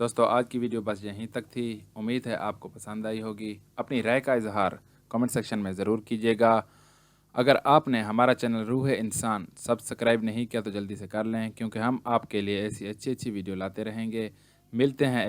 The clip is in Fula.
दोस्तों आज की वीडियो बस यहीं तक थी। उम्मीद है आपको पसंद आई होगी। अपनी राय का इजहार कमेंट सेक्शन में ज़रूर कीजिएगा। अगर आपने हमारा चैनल रूह-ए-इंसान सब्सक्राइब नहीं किया तो जल्दी से कर लें, क्योंकि हम आपके लिए ऐसी अच्छी वीडियो लाते रहेंगे। मिलते हैं एक